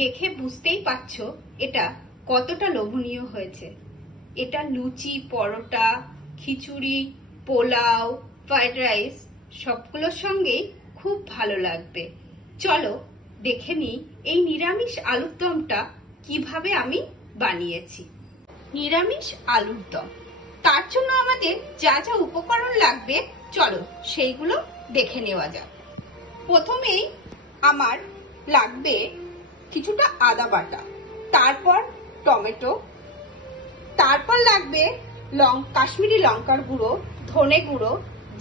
দেখে বুঝতেই পারছো এটা কতটা লোভনীয় হয়েছে। এটা লুচি, পরোটা, খিচুড়ি, পোলাও, ফ্রাইড রাইস সবগুলোর সঙ্গেই খুব ভালো লাগবে। চলো দেখে নিই এই নিরামিষ আলুর দমটা কিভাবে আমি বানিয়েছি। নিরামিষ আলুর দম, তার জন্য আমাদের যা যা উপকরণ লাগবে চলো সেইগুলো দেখে নেওয়া যাক। প্রথমেই আমার লাগবে কিছুটা আদা বাটা, তারপর টমেটো, তারপর লাগবে কাশ্মীরি লঙ্কার গুঁড়ো, ধনে গুঁড়ো,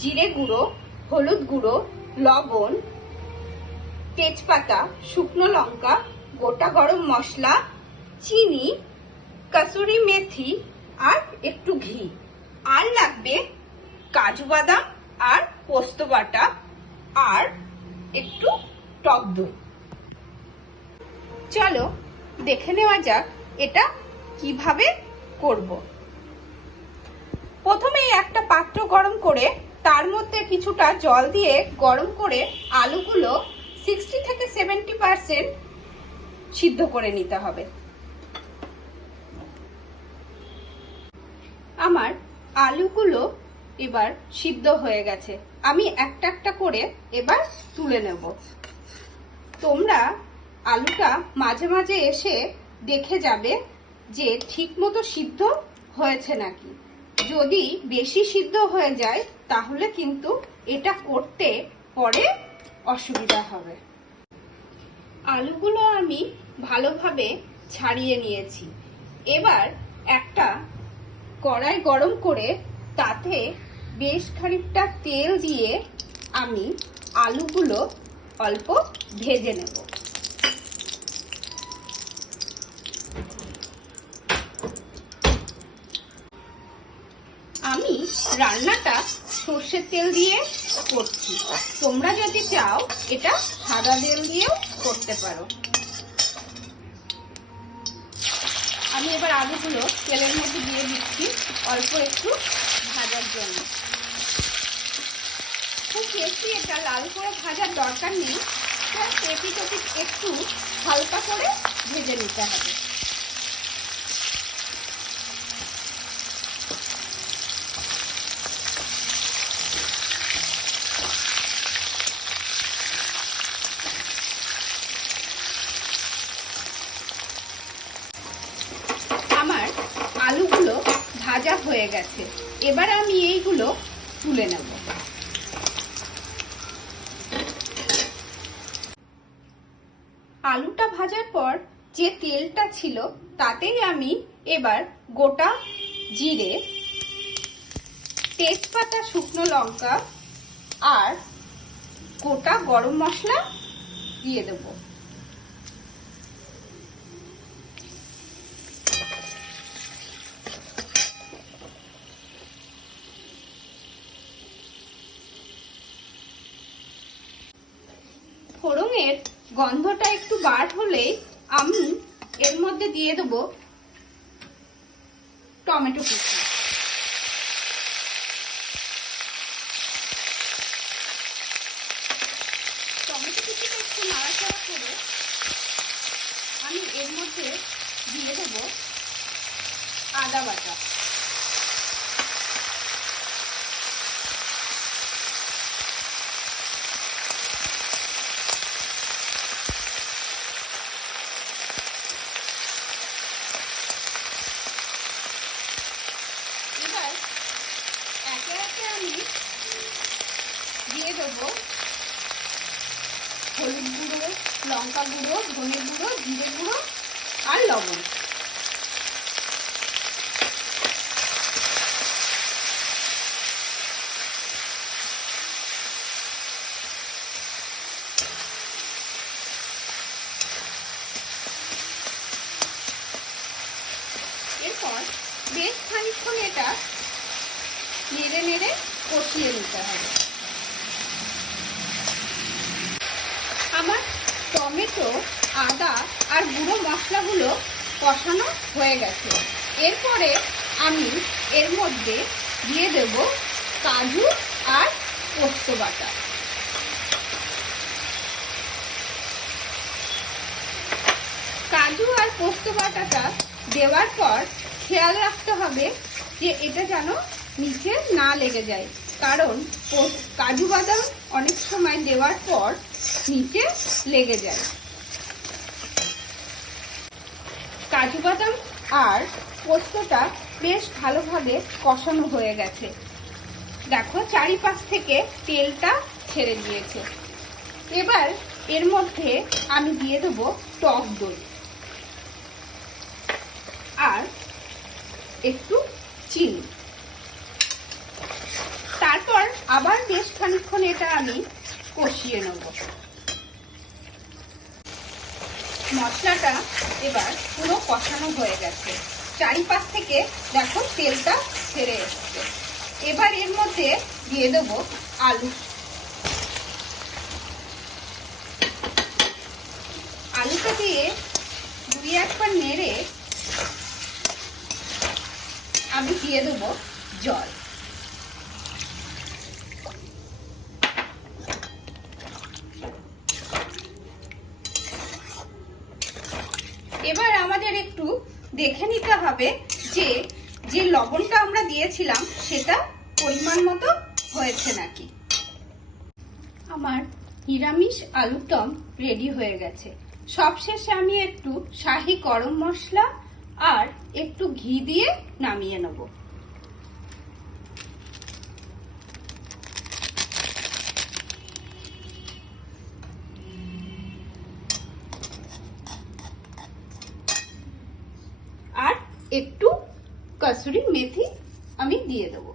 জিরে গুঁড়ো, হলুদ গুঁড়ো, লবণ, তেজপাতা, শুকনো লঙ্কা, গোটা গরম মশলা, চিনি, কসুরি মেথি আর একটু ঘি। আর লাগবে কাজু বাদাম আর পোস্ত বাটা আর একটু টক দই। চলো দেখে নেওয়া যাক এটা কিভাবে করব। প্রথমে একটা পাত্র গরম করে তার মধ্যে কিছুটা জল দিয়ে গরম করে আলুগুলো 60 থেকে 70% সিদ্ধ করে নিতে হবে। আমার আলুগুলো এবার সিদ্ধ হয়ে গেছে, আমি একটা একটা করে এবার তুলে নেব। তোমরা আলুটা মাঝে মাঝে এসে দেখে যাবে যে ঠিকমতো সিদ্ধ হয়েছে নাকি। যদি বেশি সিদ্ধ হয়ে যায় তাহলে কিন্তু এটা করতে পরে অসুবিধা হবে। আলুগুলো আমি ভালোভাবে ছাড়িয়ে নিয়েছি। এবার একটা কড়াই গরম করে তাতে বেশ খানিকটা তেল দিয়ে আমি আলুগুলো অল্প ভেজে নেব। আমি রান্নাটা সর্ষের তেল দিয়ে করছি, তোমরা যদি চাও এটা সাদা তেল দিয়েও করতে পারো। আমি এবার আলুগুলো তেলের মধ্যে দিয়ে দিচ্ছি অল্প একটু ভাজার জন্য। খুব বেশি এটা লাল করে ভাজার দরকার নেই, এপিট ওপিট একটু হালকা করে ভেজে নিতে হবে। আমার আলুগুলো ভাজা হয়ে গেছে, এবার আমি এইগুলো তুলে নেব। আলুটা ভাজার পর যে তেলটা ছিল তাতেই আমি এবার গোটা জিরে, তেজপাতা, শুকনো লঙ্কা আর গোটা গরম মশলা দিয়ে দেব। ফোড়নের গন্ধটা একটু বার হলে আমি এর মধ্যে দিয়ে দেব টমেটো কুচি। টমেটো কুচিটা একটু নাড়াচাড়া করে আমি এর মধ্যে দিয়ে দেব আদা বাটা। এবার একে একে আমি দিয়ে দেবো হলুদ গুঁড়ো, লঙ্কা গুঁড়ো, ধনে গুঁড়ো, জিরে গুঁড়ো আর লবণ। এরপর বেশ খানিকক্ষণ এটা নেড়ে নেড়ে কষিয়ে নিতে হবে। আমার টমেটো, আদা আর গুঁড়ো মশলাগুলো কষানো হয়ে গেছে। এরপরে আমি এর মধ্যে দিয়ে দেব কাজু আর পোস্ত বাটা। কাজু আর পোস্ত বাটাটা দেওয়ার পর খেয়াল রাখতে হবে যে এটা যেন নিচে না লেগে যায়, কারণ কাজু বাদাম অনেক সময় দেওয়ার পর নিচে লেগে যায়। কাজু বাদাম আর পোস্তটা বেশ ভালোভাবে কষানো হয়ে গেছে। দেখো চারিপাশ থেকে তেলটা ছেড়ে দিয়েছে। এবার এর মধ্যে আমি দিয়ে দেবো টক দই আর একটু চিনি। তারপর আবার বেশ খানিকক্ষণ এটা আমি কষিয়ে নেব। মশলাটা এবার পুরো কষানো হয়ে গেছে, চারিপাশ থেকে দেখো তেলটা ছেড়ে এসছে। এবার এর মধ্যে দিয়ে দেবো আলু। আলুটা দিয়ে দুই একবার নেড়ে আমি দিয়ে দেবো জল। এবার আমাদের একটু দেখে নিতে হবে যে লবণটা আমরা দিয়েছিলাম সেটা পরিমাণ মতো হয়েছে নাকি। আমার নিরামিষ আলুর দম রেডি হয়ে গেছে। সবশেষে আমি একটু শাহি গরম মশলা আর একটু ঘি দিয়ে নামিয়ে নেব। আর একটু কসুরি মেথি আমি দিয়ে দেব।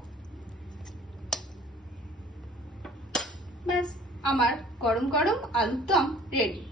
ব্যাস, আমার গরম গরম আলুর দম রেডি।